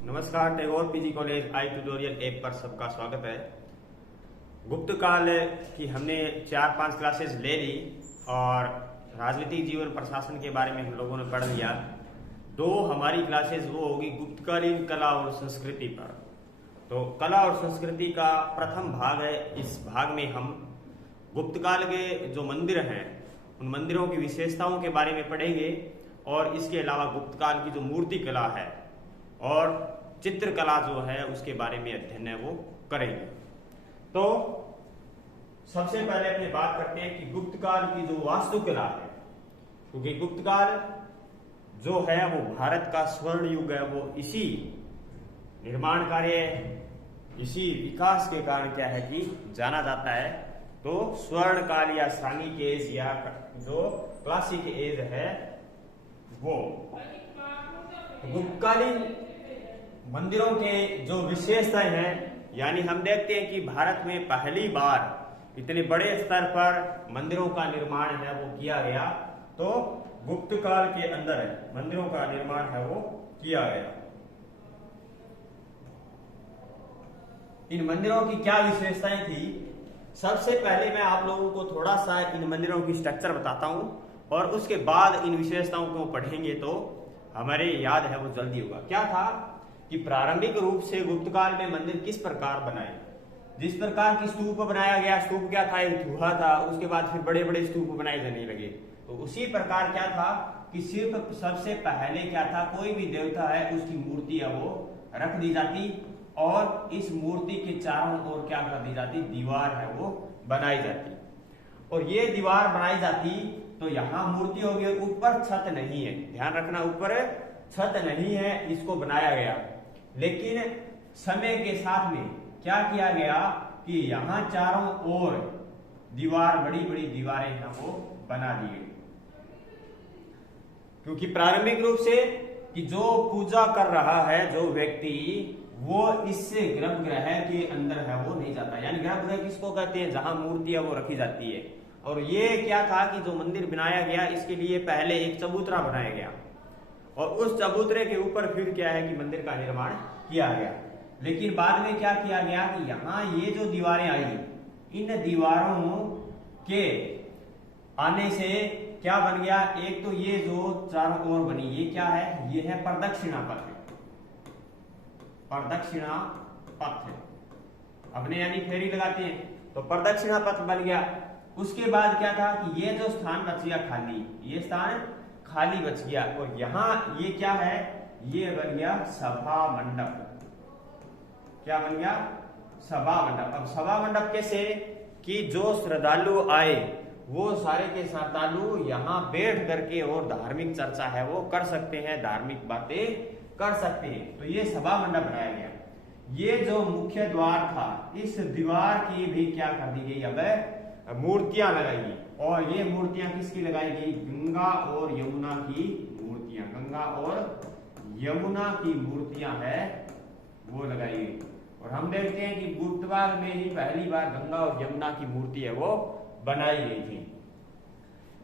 नमस्कार, Tagore PG college आई tutorial app पर सबका स्वागत है। गुप्त काल की हमने 4-5 क्लासेस ले ली और राजनीतिक जीवन प्रशासन के बारे में हम लोगों ने पढ़ लिया। 2 हमारी क्लासेस वो होगी गुप्तकालीन कला और संस्कृति पर। तो कला और संस्कृति का प्रथम भाग है। इस भाग में हम गुप्तकाल के जो मंदिर हैं उन मंदिरों की विशेषताओं के बारे में पढ़ेंगे और इसके अलावा गुप्तकाल की जो मूर्ति कला है और चित्रकला जो है उसके बारे में अध्ययन है वो करेंगे। तो सबसे पहले अपने बात करते हैं कि गुप्तकाल की जो वास्तुकला है, क्योंकि गुप्तकाल जो है वो भारत का स्वर्ण युग है। वो इसी निर्माण कार्य, इसी विकास के कारण क्या है कि जाना जाता है। तो स्वर्ण काल या सानिक एज या जो क्लासिक एज है वो गुप्तकालीन मंदिरों के जो विशेषताएं हैं, यानी हम देखते हैं कि भारत में पहली बार इतने बड़े स्तर पर मंदिरों का निर्माण है वो किया गया। तो गुप्तकाल के अंदर मंदिरों का निर्माण है वो किया गया। इन मंदिरों की क्या विशेषताएं थी, सबसे पहले मैं आप लोगों को थोड़ा सा इन मंदिरों की स्ट्रक्चर बताता हूं और उसके बाद इन विशेषताओं को पढ़ेंगे तो हमारे याद है वो जल्दी होगा। क्या था कि प्रारंभिक रूप से गुप्तकाल में मंदिर किस प्रकार बनाए, जिस प्रकार की स्तूप बनाया गया। स्तूप क्या था, एक चूहा था। उसके बाद फिर बड़े बड़े स्तूप बनाए जाने लगे। तो उसी प्रकार क्या था कि सिर्फ सबसे पहले क्या था, कोई भी देवता है उसकी मूर्ति है वो रख दी जाती और इस मूर्ति के चारों ओर क्या कर दी जाती, दीवार है वो बनाई जाती। और ये दीवार बनाई जाती तो यहाँ मूर्ति हो गई, ऊपर छत नहीं है, ध्यान रखना, ऊपर छत नहीं है, इसको बनाया गया। लेकिन समय के साथ में क्या किया गया कि यहाँ चारों ओर दीवार, बड़ी बड़ी दीवारें हैं वो बना दी गई। क्योंकि प्रारंभिक रूप से कि जो पूजा कर रहा है जो व्यक्ति, वो इस गर्भगृह के अंदर है वो नहीं जाता। यानी गर्भगृह किसको कहते हैं, जहां मूर्ति है वो रखी जाती है। और ये क्या था कि जो मंदिर बनाया गया इसके लिए पहले एक चबूतरा बनाया गया और उस चबूतरे के ऊपर फिर क्या है कि मंदिर का निर्माण किया गया। लेकिन बाद में क्या किया गया कि यहाँ ये जो दीवारें आई, इन दीवारों के आने से क्या बन गया, एक तो ये जो चारों ओर बनी, ये क्या है, ये है प्रदक्षिणा पथ। प्रदक्षिणा पथ अपने यानी फेरी लगाते हैं, तो प्रदक्षिणा पथ बन गया। उसके बाद क्या था कि ये जो स्थान बच गया खाली, ये स्थान खाली बच गया और यहाँ ये क्या है, ये बन गया सभा मंडप। क्या बन गया, सभा मंडप। अब सभा मंडप कैसे कि जो श्रद्धालु आए वो सारे के श्रद्धालु यहाँ बैठ करके और धार्मिक चर्चा है वो कर सकते हैं, धार्मिक बातें कर सकते हैं। तो ये सभा मंडप बनाया गया। ये जो मुख्य द्वार था, इस दीवार की भी क्या कर दी गई, अब मूर्तियां लगाई गई। और ये मूर्तियां किसकी लगाई गई, गंगा और यमुना की मूर्तियां, गंगा और यमुना की मूर्तियां है वो लगाई गई। और हम देखते हैं कि गुप्तकाल में ही पहली बार गंगा और यमुना की मूर्ति है वो बनाई गई थी,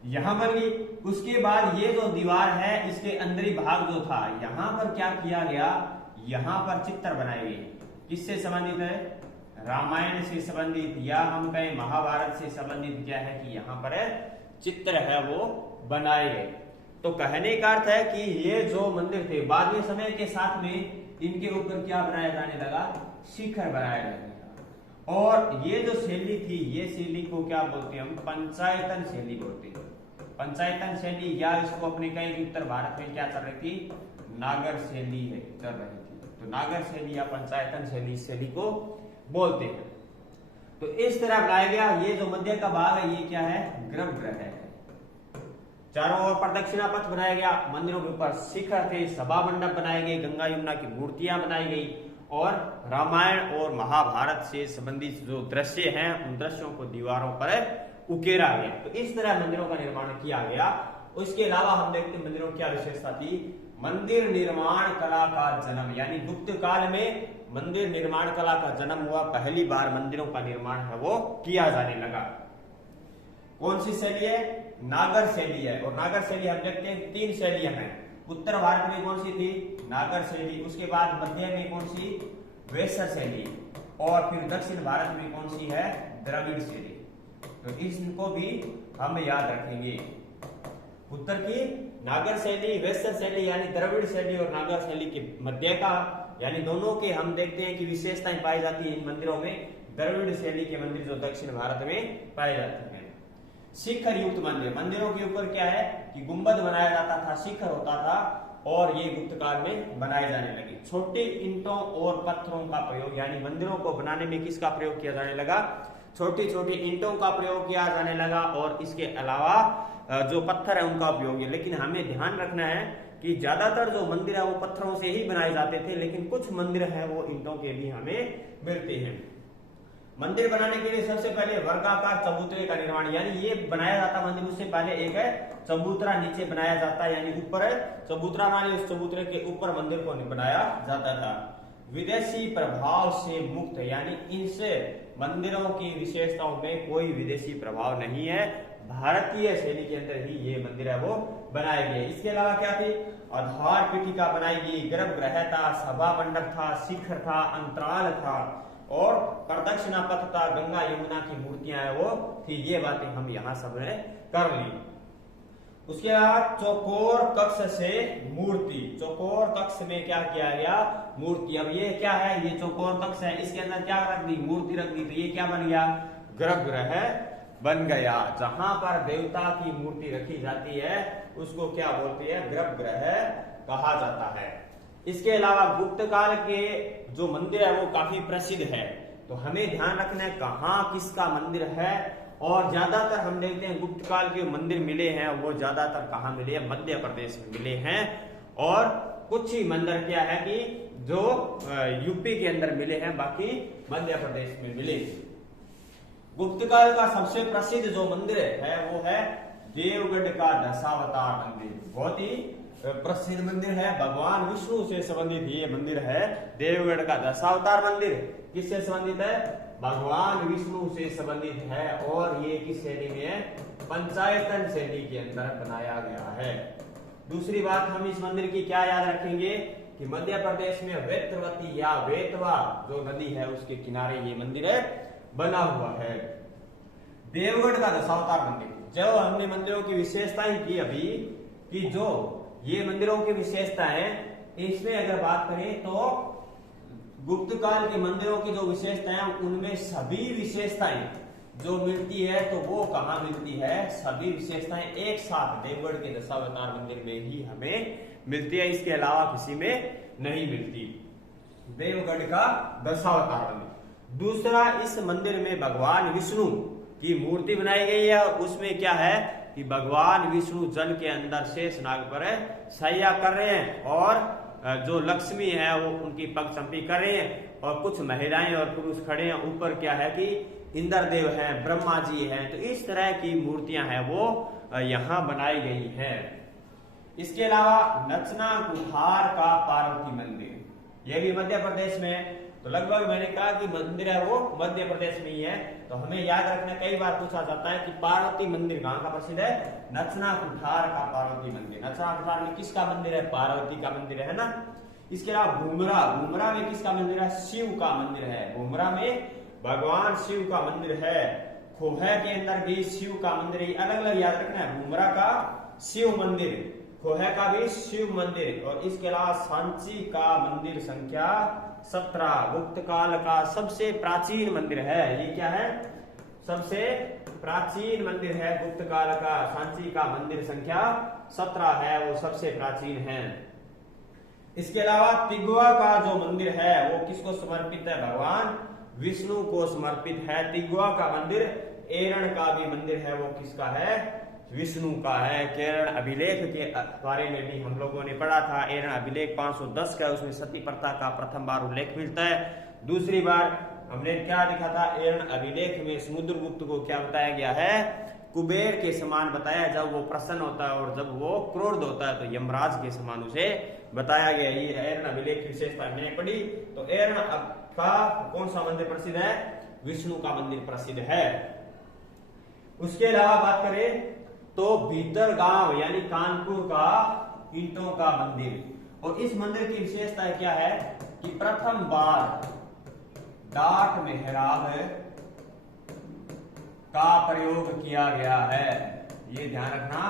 यहां बन गई। उसके बाद ये जो दीवार है इसके अंदरी भाग जो था, यहां पर क्या किया गया, यहां पर चित्र बनाए गए। किससे संबंधित है, रामायण से संबंधित या हम कहें महाभारत से संबंधित क्या है कि यहाँ पर चित्र है वो बनाए गए। तो कहने का अर्थ है कि ये जो मंदिर थे बाद में समय के साथ में इनके ऊपर क्या बनाया जाने लगा, शिखर बनाया जाने लगा। और ये जो शैली थी, ये शैली को क्या बोलते हैं हम, पंचायतन शैली बोलते हैं। पंचायतन शैली या इसको अपने कहीं उत्तर भारत में क्या चल रही थी, नागर शैली है चल रही थी। तो नागर शैली या पंचायतन शैली, इस शैली को बोलते हैं। तो इस तरह बनाया गया। ये जो मध्य का भाग है ये क्या है, गर्भगृह है। चारों ओर प्रदक्षिणा पथ बनाया गया, मंदिरों के ऊपर शिखर थे, सभा मंडप बनाए गए, गंगा यमुना की मूर्तियां बनाई गई और रामायण और महाभारत से संबंधित जो दृश्य हैं उन दृश्यों को दीवारों पर उकेरा गया। तो इस तरह मंदिरों का निर्माण किया गया। उसके अलावा हम देखते हैं मंदिरों की क्या विशेषता थी, मंदिर निर्माण कला का जन्म, यानी गुप्त काल में मंदिर निर्माण कला का जन्म हुआ। पहली बार मंदिरों का निर्माण है वो किया जाने लगा। कौन सी शैली है, नागर शैली है। और नागर शैली हम देखते हैं 3 शैलियां हैं, उत्तर भारत में कौन सी थी? नागर शैली। उसके बाद मध्य में कौन सी? वेसर शैली। और फिर दक्षिण भारत में कौन सी है? द्रविड़ शैली। तो इनको भी हम याद रखेंगे। उत्तर की नागर शैली, वेसर शैली यानी द्रविड़ शैली और नागर शैली के मध्य का यानी दोनों के हम देखते हैं कि विशेषताएं पाई जाती है इन मंदिरों में। द्रविड़ शैली के मंदिर जो दक्षिण भारत में पाए जाते हैं। शिखर युक्त मंदिर, मंदिरों के ऊपर क्या है कि गुंबद बनाया जाता था, शिखर होता था और ये गुप्त काल में बनाए जाने लगे। छोटे ईंटों और पत्थरों का प्रयोग यानी मंदिरों को बनाने में किसका प्रयोग किया जाने लगा? छोटी छोटी ईंटों का प्रयोग किया जाने लगा और इसके अलावा जो पत्थर है उनका उपयोग है। लेकिन हमें ध्यान रखना है कि ज्यादातर जो मंदिर है वो पत्थरों से ही बनाए जाते थे, लेकिन कुछ मंदिर है वो ईंटों के भी हमें मिलते हैं। मंदिर बनाने के लिए सबसे पहले वर्गाकार चबूतरे का निर्माण यानी ये बनाया जाता मंदिर, उससे पहले एक है चबूतरा नीचे बनाया जाता है यानी ऊपर है चबूतरा बनाने, उस चबूतरे के ऊपर मंदिर को बनाया जाता था। विदेशी प्रभाव से मुक्त यानी इनसे मंदिरों की विशेषताओं में कोई विदेशी प्रभाव नहीं है, भारतीय शैली के अंदर ही ये मंदिर है वो बनाए गए। इसके अलावा क्या थी? आधार पीठिका बनाई गई, गर्भगृह था, सभा मंडप था, शिखर था, अंतराल था और प्रदक्षिणा पथ था, गंगा यमुना की मूर्तियां है वो थी। ये बातें हम यहाँ सब ने कर ली। उसके बाद चौकोर कक्ष से मूर्ति, चौकोर कक्ष में क्या किया गया? मूर्ति। अब ये क्या है? ये चौकोर कक्ष है, इसके अंदर क्या रख दी? मूर्ति रख दी। तो ये क्या बन गया? गर्भगृह बन गया। जहां पर देवता की मूर्ति रखी जाती है उसको क्या बोलते हैं? गर्भगृह कहा जाता है। इसके अलावा गुप्त काल के जो मंदिर है वो काफी प्रसिद्ध है, तो हमें ध्यान रखना है कहाँ किसका मंदिर है। और ज्यादातर हम देखते हैं गुप्त काल के मंदिर मिले हैं वो ज्यादातर कहाँ मिले हैं? मध्य प्रदेश में मिले हैं। और कुछ ही मंदिर क्या है कि जो यूपी के अंदर मिले हैं, बाकी मध्य प्रदेश में मिले। गुप्त काल का सबसे प्रसिद्ध जो मंदिर है वो है देवगढ़ का दशावतार मंदिर। बहुत ही प्रसिद्ध मंदिर है, भगवान विष्णु से संबंधित ये मंदिर है। देवगढ़ का दशावतार मंदिर किससे संबंधित है? भगवान विष्णु से संबंधित है। और ये किस शैली में है? पंचायतन शैली के अंदर बनाया गया है। दूसरी बात हम इस मंदिर की क्या याद रखेंगे कि मध्य प्रदेश में वेत्रवती या वेतवा जो नदी है उसके किनारे ये मंदिर है बना हुआ है। देवगढ़ का दशावतार मंदिर, जो हमने मंदिरों की विशेषताएं की अभी कि जो ये मंदिरों की विशेषताएं, इसमें अगर बात करें तो गुप्त काल के मंदिरों की जो विशेषताएं उनमें सभी विशेषताएं जो मिलती है तो वो कहाँ मिलती है? सभी विशेषताएं एक साथ देवगढ़ के दशावतार मंदिर में ही हमें मिलती है, इसके अलावा किसी में नहीं मिलती। देवगढ़ का दशावतार मंदिर। दूसरा, इस मंदिर में भगवान विष्णु की मूर्ति बनाई गई है। उसमें क्या है कि भगवान विष्णु जल के अंदर शेष नाग पर शैया कर रहे हैं और जो लक्ष्मी है वो उनकी पगसंपी कर रहे हैं और कुछ महिलाएं और पुरुष खड़े हैं। ऊपर क्या है कि इंद्रदेव हैं, ब्रह्मा जी हैं। तो इस तरह की मूर्तियां हैं वो यहाँ बनाई गई हैं। इसके अलावा नचना कुठार का पार्वती मंदिर, यह भी मध्य प्रदेश में। तो लगभग मैंने कहा कि मंदिर है वो मध्य प्रदेश में ही है। तो हमें याद रखना, कई बार पूछा जाता है कि पार्वती मंदिर कहाँ का प्रसिद्ध है? नचना कुठार का पार्वती मंदिर। नचना कुठार में किसका मंदिर है? पार्वती का मंदिर है ना। इसके अलावा भूमरा, भूमरा में किसका मंदिर है? शिव का मंदिर है। भूमरा में भगवान शिव का मंदिर है। खोहे के अंदर भी शिव का मंदिर है। अलग अलग याद रखना है, भूमरा का शिव मंदिर, खोहे का भी शिव मंदिर। और इसके अलावा सांची का मंदिर संख्या 17 गुप्त काल का सबसे प्राचीन मंदिर है। ये क्या है? सबसे प्राचीन मंदिर है गुप्त काल का। सांची का मंदिर संख्या 17 है, वो सबसे प्राचीन है। इसके अलावा तिगवा का जो मंदिर है वो किसको समर्पित है? भगवान विष्णु को समर्पित है। तिगवा का मंदिर, एरण का भी मंदिर है वो किसका है? विष्णु का है। केरण अभिलेख के बारे में भी हम लोगों ने पढ़ा था। एरण अभिलेख 510 का, उसमें सती प्रथा का प्रथम बार उल्लेख मिलता है। दूसरी बार हमने क्या लिखा था? एरण अभिलेख में समुद्रगुप्त को क्या बताया गया है? कुबेर के समान बताया। जब वो प्रसन्न होता है और जब वो क्रोध होता है तो यमराज के समान उसे बताया गया। ये एरण अभिलेख की विशेषता मैंने पढ़ी। तो एरण का कौन सा मंदिर प्रसिद्ध है? विष्णु का मंदिर प्रसिद्ध है। उसके अलावा बात करें तो भीतर गांव यानी कानपुर का ईंटों का मंदिर। और इस मंदिर की विशेषता क्या है कि प्रथम बार डाट मेहराब का प्रयोग किया गया है। ये ध्यान रखना,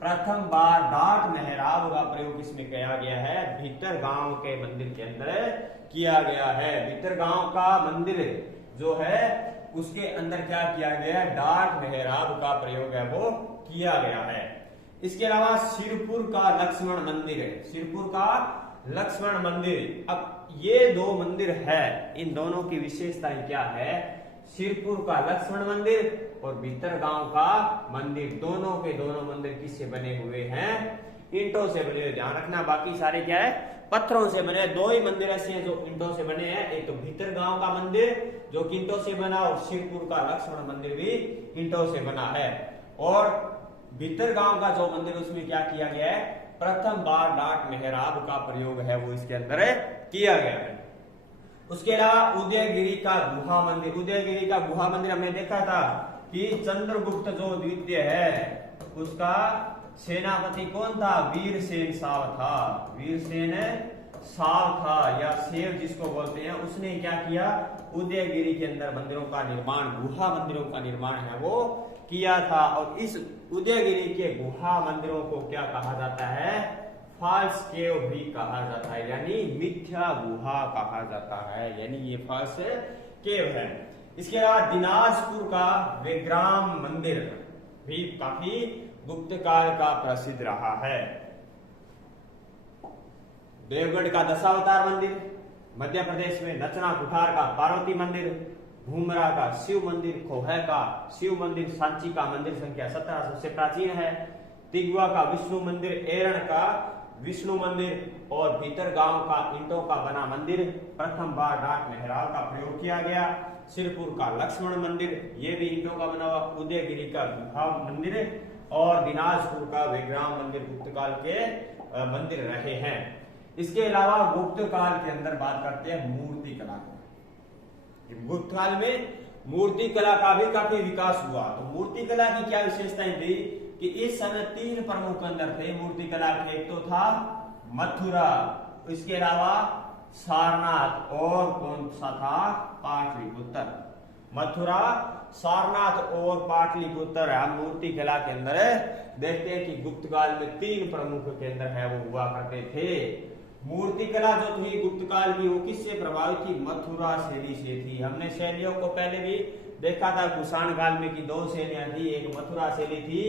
प्रथम बार डाट मेहराब का प्रयोग इसमें किया गया है, भीतर गांव के मंदिर के अंदर किया गया है। भीतर गांव का मंदिर जो है उसके अंदर क्या किया गया है, डाट मेहराब का प्रयोग है वो किया गया है। इसके अलावा सिरपुर का लक्ष्मण मंदिर है, सिरपुर का लक्ष्मण मंदिर। अब ये दो मंदिर है, इन दोनों की विशेषताएं क्या है, सिरपुर का लक्ष्मण मंदिर और भीतर गांव का मंदिर, दोनों के दोनों मंदिर किससे बने हुए हैं, ईंटों से बने हुए। ध्यान रखना, बाकी सारे क्या है, पत्थरों से बने। दो ही मंदिर ऐसे हैं जो ईंटों से बने हैं, एक तो भीतर गांव का मंदिर जो कि ईंटों से बना, और सिरपुर का लक्ष्मण मंदिर भी ईंटों से बना है। और भीतर गांव का जो मंदिर उसमें क्या किया गया है, प्रथम बार डाट मेहराब का प्रयोग है वो इसके अंदर किया गया है। उसके अलावा उदयगिरी का गुहा मंदिर, उदयगिरी का गुहा मंदिर हमने देखा था कि चंद्रगुप्त जो द्वितीय है उसका सेनापति कौन था, वीरसेन साव था। वीरसेन साव था या सेव जिसको बोलते हैं, उसने क्या किया, उदयगिरी के अंदर मंदिरों का निर्माण, गुहा मंदिरों का निर्माण है वो किया था। और इस उदयगिरी के गुहा मंदिरों को क्या कहा जाता है, फॉल्स केव भी कहा जाता है, यानी मिथ्या गुहा कहा जाता है, यानी ये फॉल्स केव है। इसके अलावा दिनाजपुर का विग्राम मंदिर भी काफी गुप्त काल का प्रसिद्ध रहा है। देवगढ़ का दशावतार मंदिर, मध्य प्रदेश में नचना कुठार का पार्वती मंदिर, भूमरा का शिव मंदिर, खोहे का शिव मंदिर, सांची का मंदिर संख्या 17 सबसे प्राचीन है, तिगवा का विष्णु मंदिर, एरण का विष्णु मंदिर और भीतर गांव का ईंटों का बना मंदिर, प्रथम बार डाट मेहराब का प्रयोग किया गया। सिरपुर का लक्ष्मण मंदिर, ये भी ईंटों का बना हुआ, उदयगिरी का गुहा मंदिर और दिनाजपुर का विग्राम मंदिर गुप्त काल के मंदिर रहे हैं। इसके अलावा गुप्त काल के अंदर बात करते हैं मूर्ति कला की। गुप्त काल में मूर्ति कला का भी काफी विकास हुआ। तो मूर्ति कला की क्या विशेषताएं थी कि इस समय 3 प्रमुख अंदर थे मूर्ति कला के, एक तो था मथुरा, इसके अलावा सारनाथ और कौन सा था, पाटलिपुत्र। मथुरा, सारनाथ और पाटलिपुत्र हम मूर्ति कला के अंदर देखते हैं कि गुप्त काल में 3 प्रमुख केंद्र है वो हुआ करते थे। मूर्ति कला जो थी गुप्त काल की वो किससे प्रभावित थी, मथुरा शैली से थी। हमने शैलियों को पहले भी देखा था कुषाण काल में कि 2 शैलियां थी, एक मथुरा शैली थी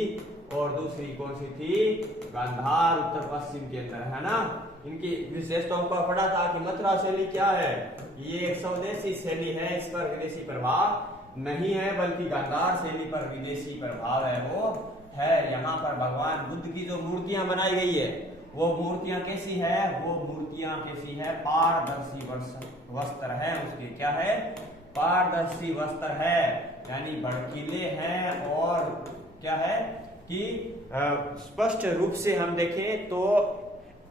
और दूसरी कौन सी थी, गांधार उत्तर पश्चिम के अंदर, है ना। इनकी विशेषताओं को पढ़ा था कि मथुरा शैली क्या है, ये एक स्वदेशी शैली है, इस पर विदेशी प्रभाव नहीं है, बल्कि गांधार शैली पर विदेशी प्रभाव है वो है। यहाँ पर भगवान बुद्ध की जो मूर्तियां बनाई गई है वो मूर्तियां कैसी है, वो मूर्तियां कैसी है, पारदर्शी वस्त्र है उसके, क्या है, पारदर्शी वस्त्र है, यानी भड़कीले हैं और क्या है कि स्पष्ट रूप से हम देखें तो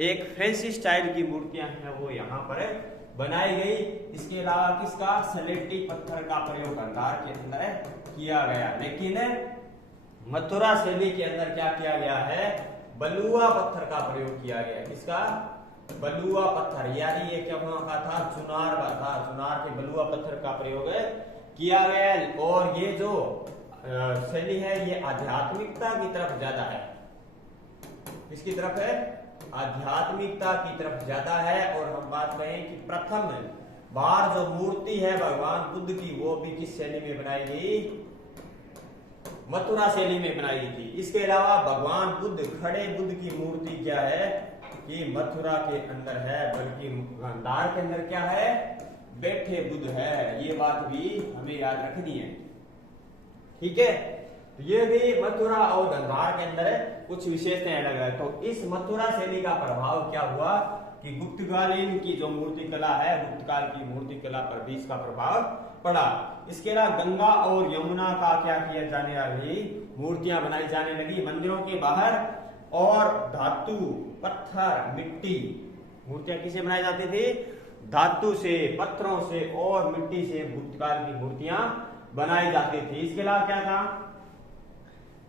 एक फैंसी स्टाइल की मूर्तियां हैं वो यहाँ पर बनाई गई। इसके अलावा किसका, सलेटी पत्थर का प्रयोग गांधार के अंदर किया गया, लेकिन मथुरा शैली के अंदर क्या किया गया है, बलुआ पत्थर का प्रयोग किया गया। किसका, बलुआ पत्थर, यानी ये क्या का था, चुनार का था, चुनार के बलुआ पत्थर का प्रयोग किया गया। और ये जो शैली है ये आध्यात्मिकता की तरफ ज्यादा है, किसकी तरफ है, आध्यात्मिकता की तरफ ज्यादा है। और हम बात करें कि प्रथम बार जो मूर्ति है भगवान बुद्ध की वो भी किस शैली में बनाई गई, मथुरा शैली में बनाई गई थी। इसके अलावा भगवान बुद्ध, खड़े बुद्ध की मूर्ति क्या है कि मथुरा के अंदर है, बल्कि गांधार के अंदर क्या है, बैठे बुद्ध है। ये बात भी हमें याद रखनी है, ठीक है। तो ये भी मथुरा और गांधार के अंदर कुछ विशेषताएं अलग है। तो इस मथुरा शैली का प्रभाव क्या हुआ कि गुप्तकालीन की जो मूर्ति कला है, गुप्त काल की मूर्ति कला पर भी इसका प्रभाव पड़ा। इसके अलावा गंगा और यमुना का क्या किया जाने लगी, मूर्तियां बनाई जाने लगी मंदिरों के बाहर, और धातु, पत्थर, मिट्टी, मूर्तियां किसे बनाई जाती थी, धातु से, पत्थरों से और मिट्टी से गुप्त काल की मूर्तियां बनाई जाती थी। इसके अलावा क्या था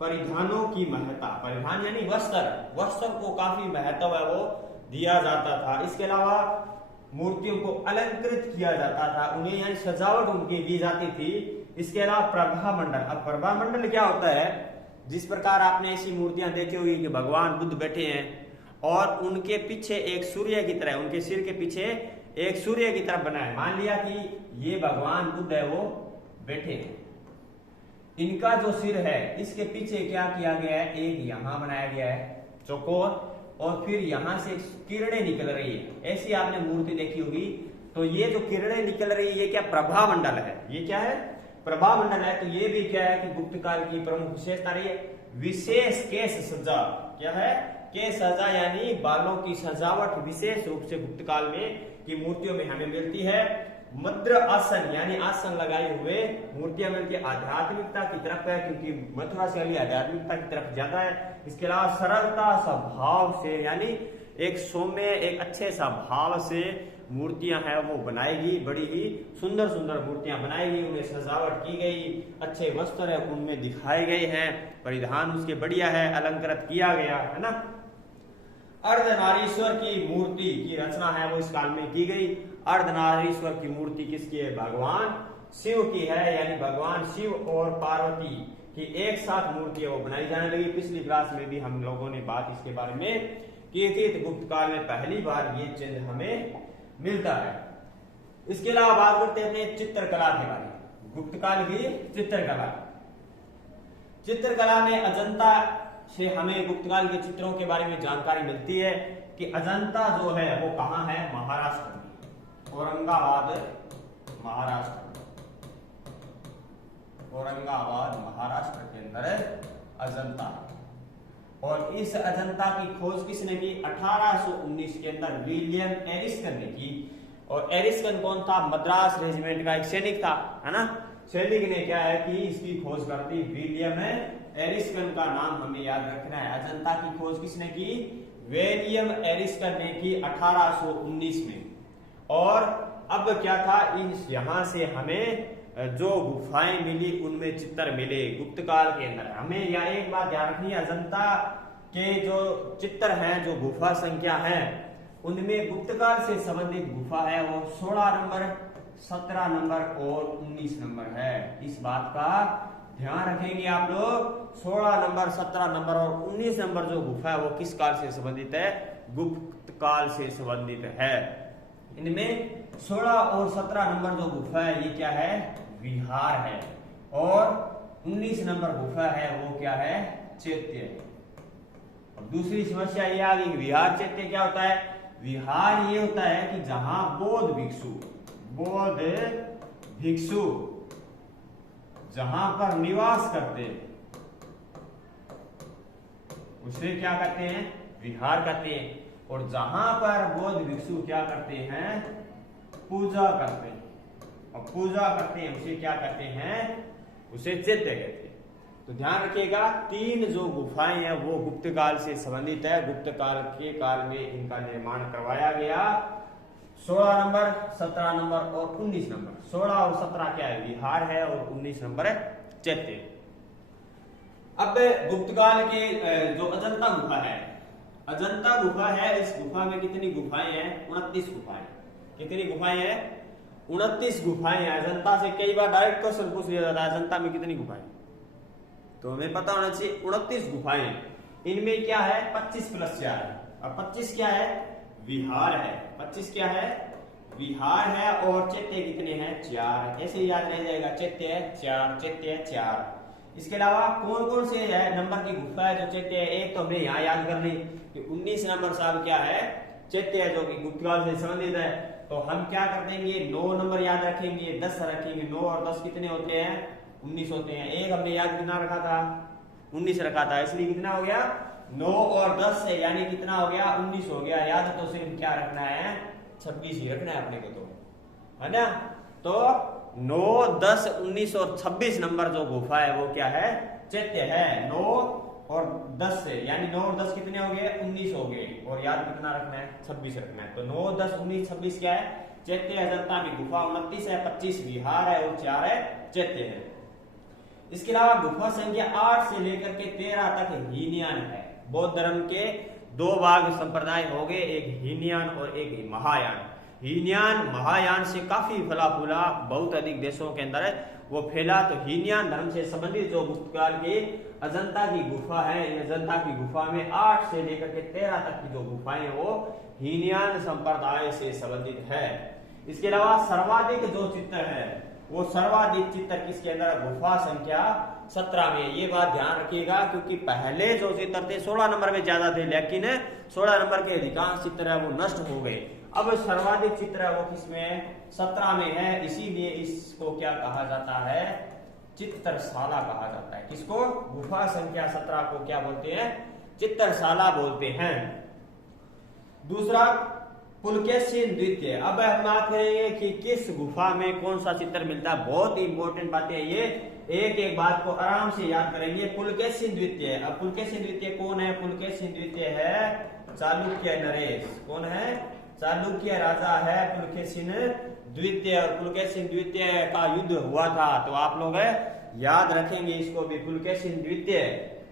परिधानों की महत्ता, परिधान यानी वस्त्र, वस्त्र को काफी महत्व है वो दिया जाता था। इसके अलावा मूर्तियों को अलंकृत किया जाता था, उन्हें यानी सजावट उनकी दी जाती थी। इसके अलावा प्रभा मंडल, अब प्रभा मंडल क्या होता है, जिस प्रकार आपने ऐसी मूर्तियां देखी होगी कि भगवान बुद्ध बैठे हैं और उनके पीछे एक सूर्य की तरह, उनके सिर के पीछे एक सूर्य की तरफ बना है। मान लिया कि ये भगवान बुद्ध है वो बैठे हैं, इनका जो सिर है इसके पीछे क्या किया गया है, एक यहां बनाया गया है चौकोर, और फिर यहां से किरणें निकल रही है। ऐसी आपने मूर्ति देखी होगी। तो ये जो किरणें निकल रही है ये क्या प्रभा मंडल है, ये क्या है प्रभा मंडल है। तो ये भी क्या है कि गुप्त काल की प्रमुख विशेषता रही है। विशेष केश सजा, क्या है केश सजा यानी बालों की सजावट विशेष रूप से गुप्त काल में की मूर्तियों में हमें मिलती है। मद्र आसन यानी आसन लगाए हुए मूर्तियां मिलती है। आध्यात्मिकता की तरफ है क्योंकि मथुरा शैली आध्यात्मिकता की तरफ ज्यादा है। इसके अलावा सरलता स्वभाव से यानी एक सौम्य एक अच्छे सा भाव से मूर्तियां हैं वो बनाएगी, बड़ी ही सुंदर सुंदर मूर्तियां बनाएगी, उन्हें सजावट की गई, अच्छे वस्त्र है उनमें दिखाए गए हैं, परिधान उसके बढ़िया है, अलंकृत किया गया है ना। अर्धनारीश्वर की मूर्ति की रचना है वो इस काल में की गई। अर्धनारीश्वर की मूर्ति किसकी है, भगवान शिव की है, यानी भगवान शिव और पार्वती की एक साथ मूर्ति है वो बनाई जाने लगी। पिछली क्लास में भी हम लोगों ने बात इसके बारे में की थी। तो गुप्त काल में पहली बार ये चिन्ह हमें मिलता है। इसके अलावा बात करते हैं अपने चित्रकला के बारे में। गुप्त काल की चित्रकला, चित्रकला में अजंता से हमें गुप्त काल के चित्रों के बारे में जानकारी मिलती है कि अजंता जो है वो कहाँ है, महाराष्ट्र में, औरंगाबाद महाराष्ट्र, औरंगाबाद महाराष्ट्र के अंदर है अजंता। और इस अजंता की खोज किसने की, 1819 के अंदर विलियम एरिस्टन ने की। और एरिस्टन कौन था, मद्रास रेजिमेंट का एक सैनिक था, है ना। सैनिक ने क्या है कि इसकी खोज कर दी, विलियम एरिस्टन का नाम हमें याद रखना है। अजंता की खोज किसने की, विलियम एरिस्टन ने की 1819 में। और अब क्या था, यहां से हमें जो गुफाएं मिली उनमें चित्र मिले गुप्त काल के अंदर। हमें यह एक बात ध्यान रखनी है, अजंता के जो चित्र हैं, जो गुफा संख्या है, उनमें गुप्त काल से संबंधित गुफा है वो 16 नंबर, 17 नंबर और 19 नंबर है। इस बात का ध्यान रखेंगे आप लोग। 16 नंबर, 17 नंबर और 19 नंबर जो गुफा है वो किस काल से संबंधित है, गुप्त काल से संबंधित है। इनमें 16 और 17 नंबर जो गुफा है ये क्या है, विहार है। और 19 नंबर गुफा है वो क्या है, चैत्य। अब दूसरी समस्या ये आ गई, विहार चैत्य क्या होता है। विहार ये होता है कि जहां बौद्ध भिक्षु जहां पर निवास करते उसे क्या कहते हैं, विहार कहते हैं। और जहां पर बौद्ध भिक्षु क्या करते हैं, पूजा करते हैं, और पूजा करते हैं उसे क्या कहते हैं, उसे चैत्य कहते हैं। तो ध्यान रखिएगा, 3 जो गुफाएं हैं वो गुप्त काल से संबंधित है। गुप्त काल के काल में इनका निर्माण करवाया गया। 16 नंबर, 17 नंबर और 19 नंबर। 16 और 17 क्या है, विहार है, और 19 नंबर है चैत्य। अब गुप्त काल के जो अजंता गुफा है, अजंता गुफा है, इस गुफा में कितनी गुफाएं हैं, 29 गुफाएं। कितनी गुफाएं हैं, 29 गुफाएं हैं। अजंता से कई बार डायरेक्ट क्वेश्चन पूछ लिया जाता है, अजंता में कितनी गुफाएं, तो हमें पता होना चाहिए 29 गुफाएं। इनमें क्या है, 25 + 4 है। और 25 क्या है, विहार है। 25 क्या है, विहार है। और चैत्य कितने हैं, 4। ऐसे याद रह जाएगा, चैत्य है 4, चैत्य है 4। इसके अलावा कौन कौन से है नंबर की गुफा है जो चैत्य है, एक तो हमें यहाँ याद कर ली कि 19 नंबर साहब क्या है, चैत्य है, जो कि गुप्त काल से संबंधित है। तो हम क्या कर देंगे, 9 नंबर याद रखेंगे, 10 रखेंगे। 9 और 10 कितने होते हैं, 19 होते हैं। एक हमने याद कितना रखा था, 19 रखा था, इसलिए कितना हो गया, 9 और 10 से यानी कितना हो गया, 19 हो गया। याद तो सिर्फ क्या रखना है, 26 ही रखना है अपने को, तो है ना। तो 9, 10, 19 और 26 नंबर जो गुफा है वो क्या है, चैत्य है। 9 और 10 से यानी 9 और 10 कितने हो गए, 19 हो गए। और याद कितना रखना है, 26 रखना है। तो 9, 10, 19, 26 क्या है, चैत्य। अजंता में गुफा 29 है, 25 विहार है और 4 है चैत्य है। इसके अलावा गुफा संख्या 8 से लेकर के 13 तक हीनयान है। बौद्ध धर्म के दो भाग संप्रदाय हो गए, एक हीनयान और एक महायान। हीनयान महायान से काफी फला फूला, बहुत अधिक देशों के अंदर वो फैला। तो हीनयान धर्म से संबंधित जो गुप्तकाल की अजंता की गुफा है, अजंता की गुफा में 8 से लेकर के 13 तक की जो गुफाएं वो हीनयान संप्रदाय से संबंधित है। इसके अलावा सर्वाधिक जो चित्र है वो सर्वाधिक चित्र किसके अंदर, गुफा संख्या 17 में। ये बात ध्यान रखिएगा, क्योंकि पहले जो चित्र थे 16 नंबर में ज्यादा थे, लेकिन 16 नंबर के अधिकांश चित्र है वो नष्ट हो गए। अब सर्वाधिक चित्र है वो किसमें, 17 में है। इसीलिए इसको क्या कहा जाता है, चित्रशाला कहा जाता है। किसको, गुफा संख्या 17 को क्या बोलते हैं, चित्रशाला बोलते हैं। दूसरा पुलकेशिन द्वितीय। अब हम बात करेंगे कि किस गुफा में कौन सा चित्र मिलता है। बहुत ही इंपॉर्टेंट बातें है ये, एक एक बात को आराम से याद करेंगे। पुलकेशिन द्वितीय। अब पुलकेशिन द्वितीय कौन है, पुलकेशिन द्वितीय है चालुक्य नरेश। कौन है, चालुक्य राजा है पुलकेशिन द्वितीय। और पुलकेशिन द्वितीय का युद्ध हुआ था, तो आप लोग याद रखेंगे इसको भी। पुलकेशिन द्वितीय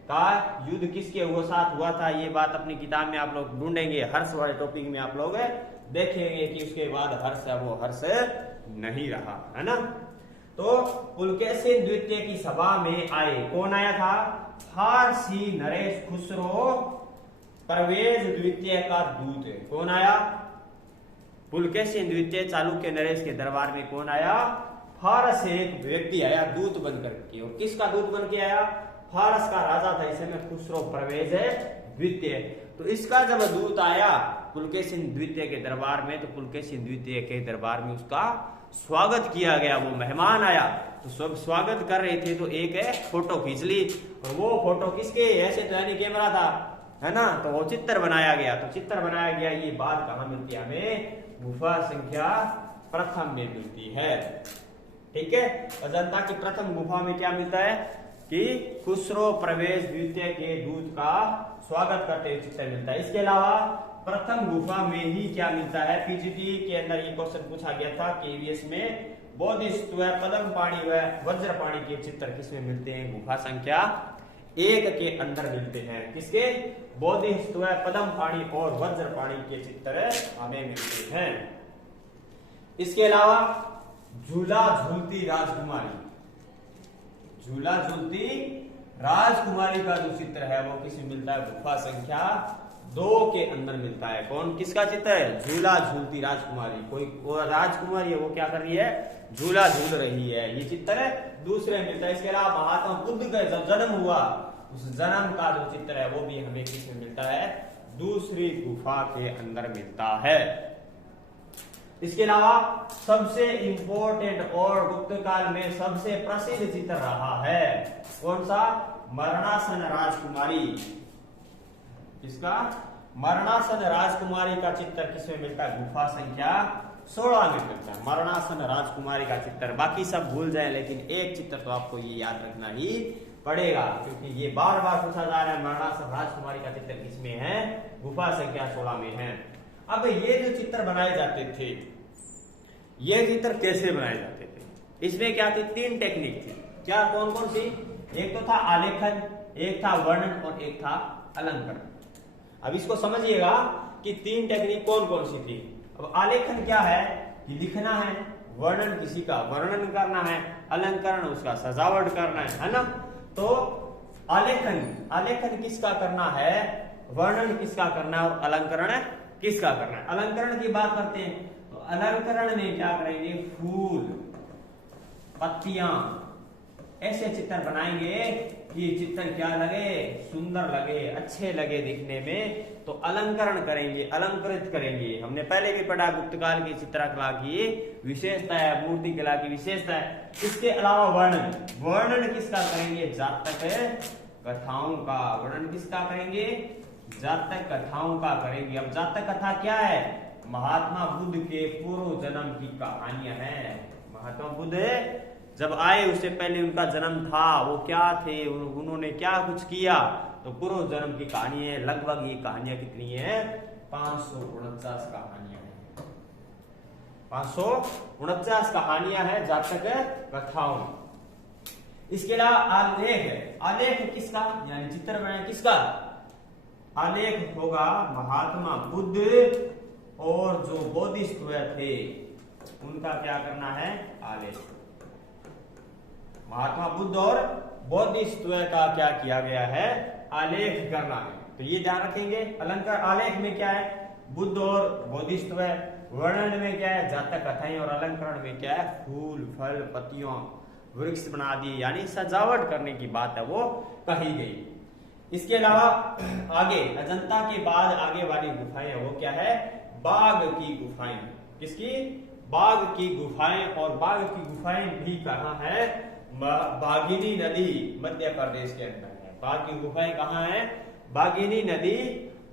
का युद्ध किसके वो साथ हुआ था, ये बात अपनी किताब में आप लोग ढूंढेंगे। हर्ष वाले टॉपिक में आप लोग देखेंगे कि उसके बाद हर्ष है वो हर्ष नहीं रहा, है ना। तो पुलकेशिन द्वितीय की सभा में आए, कौन आया था, फारसी नरेश खुसरो परवेज द्वितीय का दूत। कौन आया, पुलकेशिन द्वितीय चालुक्य नरेश के दरबार में कौन आया, फारस से एक व्यक्ति आया दूत बनकर के। और किसका दूत बन के आया, फारस का राजा था इस समय खुसरो परवेज द्वितीय। तो इसका जब दूत आया पुलकेशिन द्वितीय के दरबार में, तो पुलकेशिन द्वितीय के दरबार में उसका स्वागत किया गया। वो मेहमान आया तो सब स्वागत कर रहे थे, तो एक फोटो खींच ली। और वो फोटो किसके, ऐसे तो यानी कैमरा था, है ना, तो वो चित्र बनाया गया। तो चित्र बनाया गया, ये बात कहाँ मिलती है हमें, गुफा संख्या प्रथम में मिलती है। ठीक है, अजंता की प्रथम गुफा में क्या मिलता है कि खुसरो परवेज द्वितीय के दूत का स्वागत करते हुए चित्र मिलता है। इसके अलावा प्रथम गुफा में ही क्या मिलता है, पीजीटी के अंदर ये क्वेश्चन पूछा गया था केवीएस में, बोधिसत्व पद्म पाणी व वज्र पाणी के चित्र किसमें मिलते हैं, गुफा संख्या 1 के अंदर मिलते हैं। किसके, बोधिसत्व पद्म पाणी और वज्र पाणी के चित्र हमें मिलते हैं। इसके अलावा झूला झूलती राजकुमारी, झूला झूलती राजकुमारी का जो चित्र है वो किसमें मिलता है, गुफा संख्या 2 के अंदर मिलता है। कौन, किसका चित्र है, झूला झूलती राजकुमारी। कोई राजकुमारी है वो क्या कर रही है, झूला झूल रही है, ये चित्र दूसरे मिलता है। इसके अलावा महात्मा बुद्ध का जब जन्म हुआ उस जन्म का जो चित्र है वो भी हमें किसमें मिलता है, दूसरी गुफा के अंदर मिलता है। इसके अलावा सबसे इंपॉर्टेंट और गुप्त काल में सबसे प्रसिद्ध चित्र रहा है कौन सा, मरणासन राजकुमारी। इसका मरणासन राजकुमारी का चित्र किसमें मिलता है, गुफा संख्या 16 में मिलता है मरणासन राजकुमारी का चित्र। बाकी सब भूल जाए, लेकिन एक चित्र तो आपको ये याद रखना ही पड़ेगा, क्योंकि ये बार बार पूछा जा रहा है। मरणासन राजकुमारी का चित्र किसमें है, गुफा संख्या 16 में है। अब ये जो चित्र बनाए जाते थे, ये चित्र कैसे बनाए जाते थे, इसमें क्या थी, 3 टेक्निक थी। क्या, कौन कौन सी, एक तो था आलेखन, एक था वर्णन और एक था अलंकरण। अब इसको समझिएगा कि 3 टेक्निक कौन कौन सी थी। अब आलेखन क्या है कि लिखना है, वर्णन किसी का वर्णन करना है, अलंकरण उसका सजावट करना है ना। तो आलेखन किसका करना है, वर्णन किसका करना है और अलंकरण किसका करना है। अलंकरण की बात करते हैं तो अलंकरण में क्या करेंगे, फूल पत्तियां ऐसे चित्र बनाएंगे कि चित्र क्या लगे, सुंदर लगे, अच्छे लगे दिखने में, तो अलंकरण करेंगे, अलंकृत करेंगे। हमने पहले भी पढ़ा गुप्तकाल की चित्रकला की विशेषता है, मूर्ति कला की विशेषता है। इसके अलावा वर्णन किसका करेंगे, जातक कथाओं का वर्णन किसका करेंगे, जातक कथाओं का करेंगे। अब जातक कथा क्या है, महात्मा बुद्ध के पूर्व जन्म की कहानियां हैं। महात्मा बुद्ध जब आए उससे पहले उनका जन्म था, वो क्या थे, उन्होंने क्या कुछ किया, तो पूर्व जन्म की कहानी है। लगभग ये कहानियां कितनी है, 549 कहानियां हैं। 549 कहानियां हैं जातक कथाओं। इसके अलावा आलेख है। आलेख किसका, यानी चित्र बनाए किसका? आलेख होगा महात्मा बुद्ध और जो बोधिसत्व थे उनका क्या करना है? आलेख। महात्मा बुद्ध और बोधिसत्व का क्या किया गया है? आलेख करना है। तो ये ध्यान रखेंगे। अलंकार आलेख में क्या है? बुद्ध और बोधिसत्व। वर्णन में क्या है? जातक कथाएं। और अलंकरण में क्या है? फूल फल पत्तियों वृक्ष बना दिए, यानी सजावट करने की बात है वो कही गई। इसके अलावा आगे अजंता के बाद आगे वाली गुफाएं है वो क्या है? बाघ की गुफाएं। किसकी? बाघ की गुफाएं। और बाघ की गुफाएं भी कहाँ है? बाघिनी नदी मध्य प्रदेश के अंदर है। बाघ की गुफाएं कहाँ है? बाघिनी नदी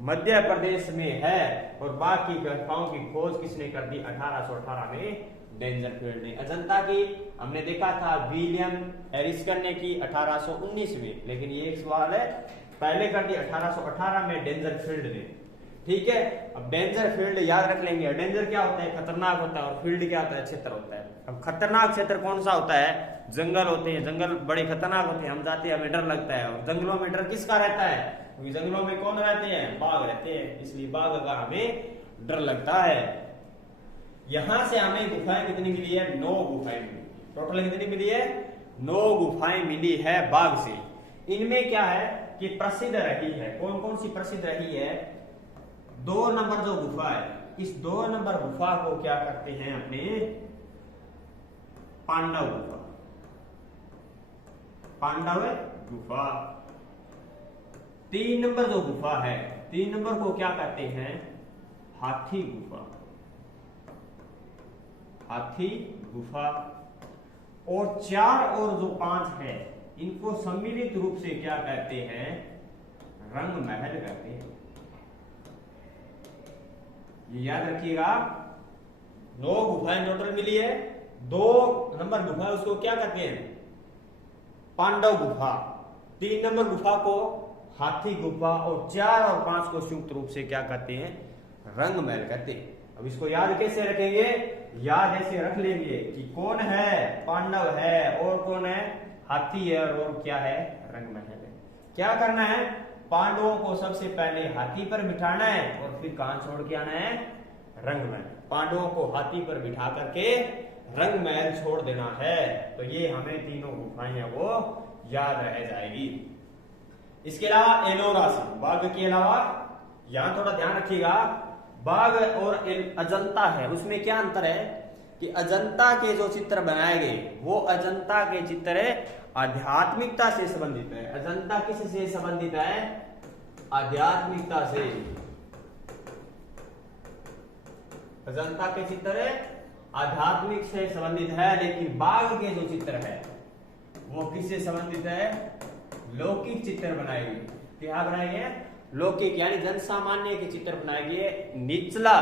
मध्य प्रदेश में है। और बाघ की गुफाओं की खोज किसने कर दी? 1818 में डेंजरफील्ड ने। अजंता की हमने देखा था विलियम एरिस्टन ने की 1819 में, लेकिन ये एक सवाल है, पहले कर दी 1818 में डेंजरफील्ड ने। ठीक है, अब डेंजरफील्ड याद रख लेंगे। डेंजर क्या होता है? खतरनाक होता है। और फील्ड क्या होता है? क्षेत्र होता है। अब खतरनाक क्षेत्र कौन सा होता है? जंगल होते हैं। जंगल बड़े खतरनाक होते हैं, हम जाते हैं हमें डर लगता है। और जंगलों में डर किसका रहता है? क्योंकि जंगलों में कौन रहते हैं? बाघ रहते हैं, इसलिए बाघ का हमें डर लगता है। यहां से हमें गुफाएं कितनी मिली है? 9 गुफाएं मिली। टोटल कितनी मिली है? 9 गुफाएं मिली है बाघ से। इनमें क्या है कि प्रसिद्ध रही है, कौन कौन सी प्रसिद्ध रही है? 2 नंबर जो गुफा है, इस 2 नंबर गुफा को क्या करते हैं अपने? पांडव गुफा। पांडव गुफा। 3 नंबर जो गुफा है, 3 नंबर को क्या कहते हैं? हाथी गुफा। हाथी गुफा। और 4 और जो 5 है इनको सम्मिलित रूप से क्या कहते हैं? रंग महल कहते हैं। ये याद रखिएगा। 9 गुफाएं टोटल मिली है। 2 नंबर गुफा उसको क्या कहते हैं? पांडव गुफा। 3 नंबर गुफा को हाथी गुफा। और 4 और 5 को संयुक्त रूप से क्या कहते हैं? रंग महल कहते हैं। अब इसको याद कैसे रखेंगे? याद ऐसे रख लेंगे कि कौन है? पांडव है। और कौन है? हाथी है। और क्या है? रंग महल है। क्या करना है? पांडवों को सबसे पहले हाथी पर बिठाना है और फिर कहां छोड़ के आना है? रंग महल। पांडवों को हाथी पर बिठा करके रंग महल छोड़ देना है। तो ये हमें तीनों गुफाएं हैं वो याद रह जाएगी। इसके अलावा एलोरा से, बाघ के अलावा यहां थोड़ा ध्यान रखिएगा, बाघ और अजंता है उसमें क्या अंतर है कि अजंता के जो चित्र बनाए गए वो अजंता के चित्र आध्यात्मिकता से संबंधित है। अजंता किससे संबंधित है? आध्यात्मिकता से। अजंता के चित्र आध्यात्मिक से संबंधित है। लेकिन बाघ के जो चित्र है वो किससे संबंधित है? लौकिक चित्र बनाए गए। क्या बनाए गए? लौकिक, यानी जन सामान्य के चित्र बनाए गए, निचला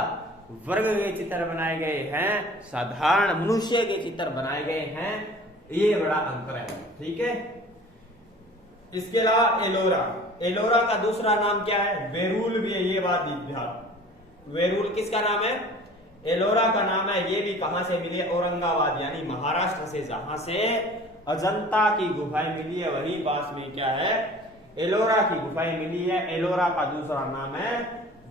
वर्ग के चित्र बनाए गए हैं, साधारण मनुष्य के चित्र बनाए गए हैं। ये बड़ा अंतर है। ठीक है। इसके अलावा एलोरा, एलोरा का दूसरा नाम क्या है? वेरूल भी है। ये बात ध्यान, वेरूल किसका नाम है? एलोरा का नाम है। ये भी कहां से मिली है? औरंगाबाद यानी महाराष्ट्र से, जहां से अजंता की गुफाएं मिली है वही पास में क्या है? एलोरा की गुफाएं मिली है। एलोरा का दूसरा नाम है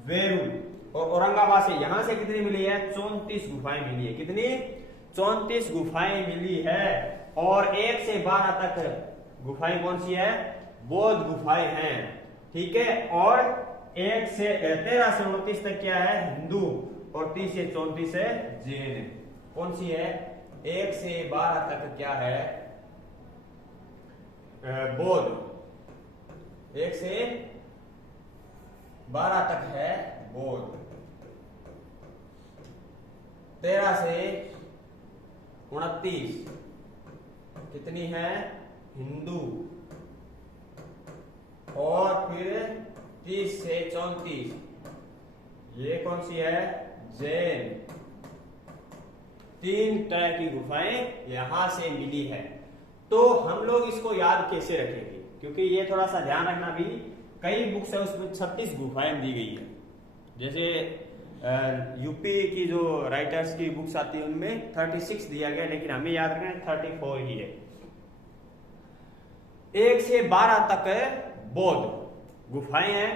वेरूल। और औरंगाबाद से यहां से कितनी मिली है? 34 गुफाएं मिली है। कितनी? 34 गुफाएं मिली है। और 1 से 12 तक गुफाएं कौन सी है? बौद्ध गुफाएं हैं। ठीक है। और 1 से 13 से 29 तक क्या है? हिंदू। और 30 से 34 है जैन। कौन सी है? 1 से 12 तक क्या है? बौद्ध। 1 से 12 तक है बौद्ध। 13 से 29 कितनी है? हिंदू। और फिर 30 से 34 ये कौन सी है? जैन। 3 तरह की गुफाएं यहां से मिली है। तो हम लोग इसको याद कैसे रखेंगे? क्योंकि ये थोड़ा सा ध्यान रखना भी, कई बुक्स है उसमें 36 गुफाएं दी गई है। जैसे यूपी की जो राइटर्स की बुक्स आती है उनमें 36 दिया गया, लेकिन हमें याद रखना 34 ही है। 1 से 12 तक बौद्ध गुफाएं हैं,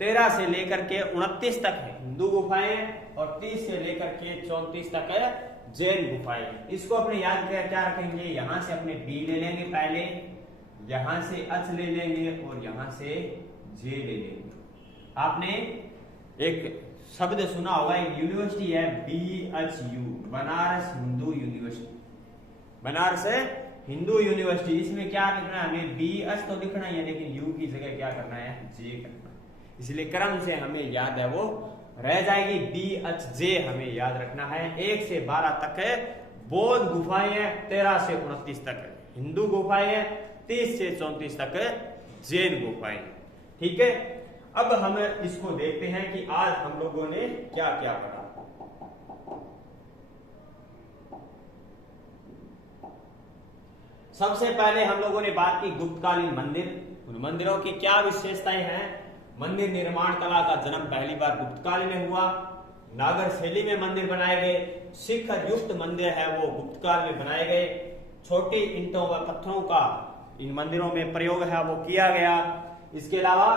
13 से लेकर के 29 तक है हिंदू गुफाएं और 30 से लेकर के 34 तक है जैन गुफाएं। इसको अपने याद क्या रखेंगे, यहां से अपने बी ले लेंगे पहले, यहां से एच ले लेंगे और यहां से जे ले लेंगे। आपने एक शब्द सुना होगा, एक यूनिवर्सिटी है BHU, Banaras Hindu university, Banaras Hindu university. इसमें क्या लिखना है हमें, BH तो लिखना ही है लेकिन यू की जगह क्या करना है, जे करना है। इसलिए क्रम से हमें याद है वो रह जाएगी, BHJ हमें याद रखना है। 1 से 12 तक है बौद्ध गुफाएं है, 13 से 29 तक है हिंदू गुफाएं है, 30 से 34 तक है जैन गुफाएं। ठीक है, अब हम इसको देखते हैं कि आज हम लोगों ने क्या क्या पढ़ा। सबसे पहले हम लोगों ने बात की गुप्तकालीन मंदिर, उन मंदिरों की क्या विशेषताएं हैं। मंदिर निर्माण कला का जन्म पहली बार गुप्तकाल में हुआ, नागर शैली में मंदिर बनाए गए, शिखर युक्त मंदिर है वो गुप्तकाल में बनाए गए, छोटी ईंटों व पत्थरों का इन मंदिरों में प्रयोग है वो किया गया। इसके अलावा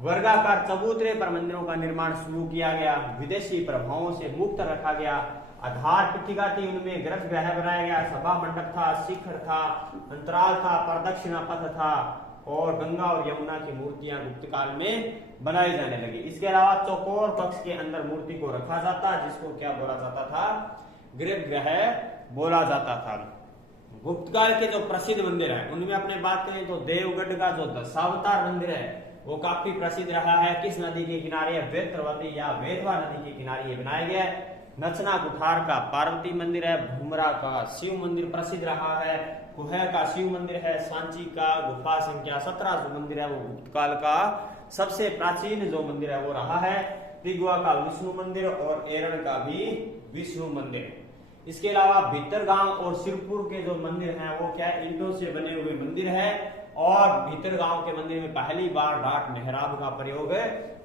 वर्गाकार चबूतरे पर मंदिरों का निर्माण शुरू किया गया, विदेशी प्रभावों से मुक्त रखा गया, आधार पट्टिका थी उनमें गर्भगृह बनाया गया, सभा मंडप था, शिखर था, अंतराल था, प्रदक्षिणा पथ था और गंगा और यमुना की मूर्तियां गुप्त काल में बनाई जाने लगी। इसके अलावा चौकोर कक्ष के अंदर मूर्ति को रखा जाता, जिसको क्या बोला जाता था, गर्भगृह बोला जाता था। गुप्त काल के जो प्रसिद्ध मंदिर है उनमें अपने बात करें तो देवगढ़ का जो दशावतार मंदिर है वो काफी प्रसिद्ध रहा है। किस नदी के किनारे, वेत्रवती या वेधवा नदी के किनारे ये बनाया गया है। नचना कुठार का पार्वती मंदिर है, भूमरा का शिव मंदिर प्रसिद्ध रहा है, कुहै का शिव मंदिर है, सांची का गुफा संख्या 17 जो मंदिर है वो गुप्त काल का सबसे प्राचीन जो मंदिर है वो रहा है। तिगवा का विष्णु मंदिर और एरण का भी विष्णु मंदिर। इसके अलावा भीतरगांव और सिरपुर के जो मंदिर हैं वो क्या ईंटों से बने हुए मंदिर है और भीतरगांव के मंदिर में पहली बार डाट मेहराब का प्रयोग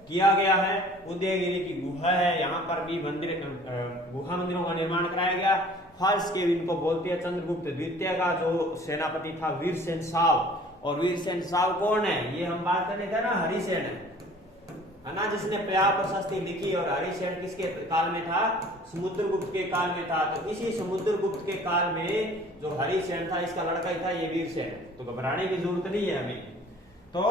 किया गया है। उदयगिरी की गुहा है, यहाँ पर भी मंदिर गुहा मंदिरों का निर्माण कराया गया। फाल्स के इनको बोलते हैं। चंद्रगुप्त द्वितीय का जो सेनापति था वीरसेन साव, और वीरसेन साव कौन है, ये हम बात करने थे ना, हरिसेन है ना, जिसने प्रयाग प्रशस्ति लिखी। और हरिसेन किसके काल में था, समुद्रगुप्त के काल में था। तो इसी समुद्रगुप्त के काल में जो हरिसेन था इसका लड़का ही था ये वीरसेन। तो घबराने की जरूरत नहीं है हमें। तो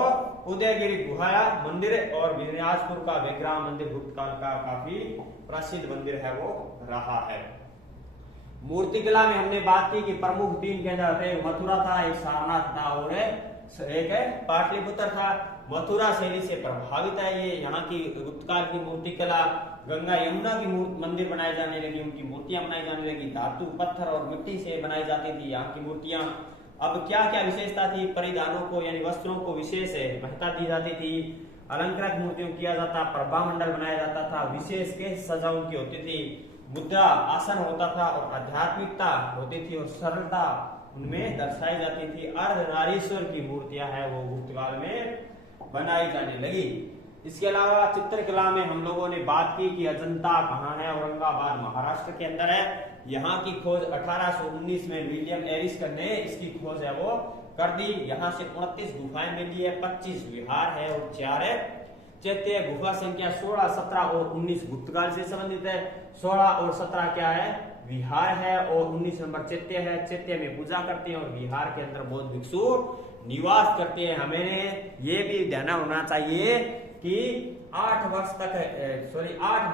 उदयगिरी गुहा मंदिर और विन्यासपुर का विग्राम मंदिर गुप्त काल का काफी प्रसिद्ध मंदिर है वो रहा है। मूर्तिकला में हमने बात की कि प्रमुख 3 केंद्र थे, मथुरा था, एक सारनाथ था और एक पाटलिपुत्र था। मथुरा शैली से प्रभावित है ये, यहाँ की गुप्त काल की मूर्तिकला। गंगा यमुना की मंदिर बनाए जाने लगी, उनकी मूर्तियां बनाई जाने लगी, धातु पत्थर और मिट्टी से बनाई जाती थी यहाँ की मूर्तियां। अब क्या क्या विशेषता थी, परिधानों को यानी वस्त्रों को विशेष महत्ता दी जाती थी, अलंकृत मूर्तियों किया जाता, प्रभा मंडल बनाया जाता था, विशेष के सजाओं की होती थी, मुद्रा आसन होता था और आध्यात्मिकता होती थी और सरलता उनमें दर्शाई जाती थी। अर्धनारीश्वर की मूर्तियां हैं वो गुप्त काल में बनाई जाने लगी। इसके अलावा चित्रकला में हम लोगों ने बात की कि अजंता कहाँ है, औरंगाबाद महाराष्ट्र के अंदर है। यहाँ की खोज 1819 में विलियम एरिस्टन ने इसकी खोज है वो कर दी। यहाँ से 29 गुफाएं मिली है, 25 विहार है और 4 है चैत्य। गुफा संख्या 16, 17 और 19 गुप्तकाल से संबंधित है। 16 और 17 क्या है, विहार है और 19 नंबर चैत्य है। चैत्य में पूजा करते हैं और विहार के अंदर बौद्ध भिक्षु निवास करते हैं। हमें ये भी ध्यान होना चाहिए कि 8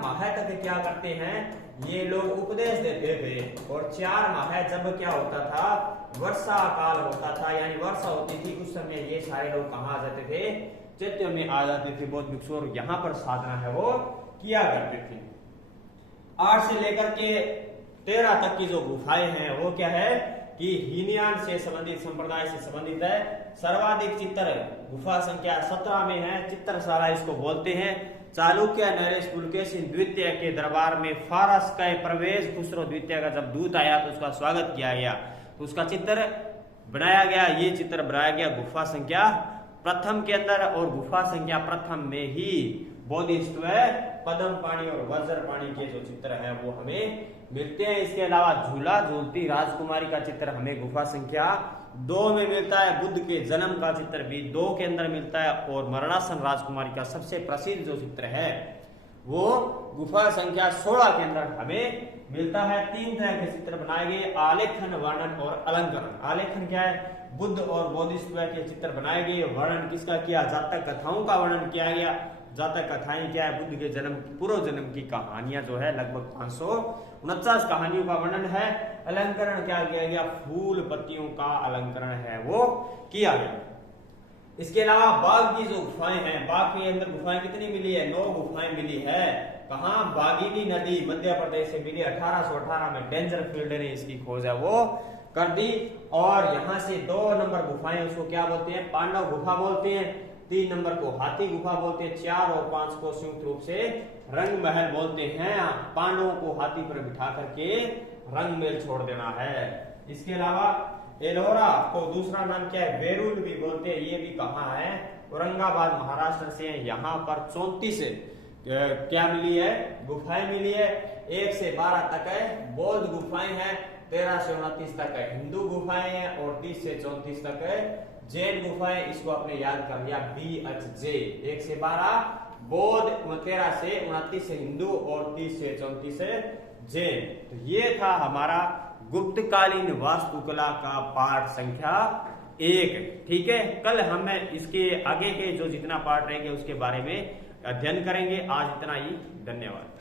माह तक क्या करते हैं ये लोग उपदेश देते थे और 4 माह जब क्या होता था, वर्षा काल होता था यानी वर्षा होती थी, उस समय ये सारे लोग कहाँ आ जाते थे, चैत्य में आ जाते थे बौद्ध भिक्षु और यहाँ पर साधना है वो किया करते थे। 8 से लेकर के 13 तक की जो गुफाएं हैं वो क्या है कि हीनयान से संबंधित संप्रदाय से संबंधित है। सर्वाधिक चित्तर गुफा संख्या 17 में है, चित्रशाला इसको बोलते हैं। चालुक्य नरेश पुलकेशिन द्वितीय के दरबार में फारस का प्रवेश, खुसरो द्वितीय का जब दूत आया तो उसका स्वागत किया गया, तो उसका चित्र बनाया गया। ये चित्र बनाया गया गुफा संख्या प्रथम के अंदर और गुफा संख्या प्रथम में ही बोधिसत्व, पद्म पाणी और वज्र पाणी के जो चित्र है वो हमें मिलते हैं। इसके अलावा झूला झूलती राजकुमारी का चित्र हमें गुफा संख्या 2 में मिलता है। बुद्ध के जन्म का चित्र भी 2 के अंदर मिलता है। और मरणासन राजकुमारी का सबसे प्रसिद्ध जो चित्र है वो गुफा संख्या 16 के अंदर हमें मिलता है। 3 तरह के चित्र बनाए गए, आलेखन, वर्णन और अलंकरण। आलेखन क्या है? बुद्ध और बोधिसत्व के चित्र बनाए गए। वर्णन किसका किया? जातक कथाओं का वर्णन किया गया। जातक कथाएं क्या है? बुद्ध के जन्म, पूर्व जन्म की कहानियां जो है लगभग 549 कहानियों का वर्णन है। अलंकरण क्या किया गया? फूल पत्तियों का अलंकरण है वो किया गया। इसके अलावा बाघ की जो गुफाएं हैं, बाघ के अंदर गुफाएं कितनी मिली है? 9 गुफाएं मिली है। कहा? बाघिनी नदी मध्य प्रदेश से मिली। 1818 में डेंजर फील्ड ने इसकी खोज है वो कर दी। और यहां से 2 नंबर गुफाएं, उसको क्या बोलते हैं? पांडव गुफा बोलते हैं। 3 नंबर को हाथी गुफा बोलते हैं। 4 और 5 को संयुक्त रूप से रंग महल बोलते हैं। पांडवों को हाथी पर बिठा करके रंग महल छोड़ देना है। इसके अलावा एलोरा को दूसरा नाम क्या है? बेरुल भी बोलते हैं। ये भी कहाँ है? औरंगाबाद महाराष्ट्र से। यहाँ पर 34 क्या मिली है? गुफाएं मिली है। 1 से 12 तक है बौद्ध गुफाएं हैं। 13 से 29 तक है हिंदू गुफाएं हैं। और 30 से 34 तक है जैन गुफाएं। इसको आपने याद कर लिया, BHJ। 1 से 12 बौद्ध, 13 से 29 से हिंदू और 30 से 34 से जैन। तो ये था हमारा गुप्तकालीन वास्तुकला का पाठ संख्या 1। ठीक है, कल हम इसके आगे के जो जितना पाठ रहेंगे उसके बारे में अध्ययन करेंगे। आज इतना ही, धन्यवाद।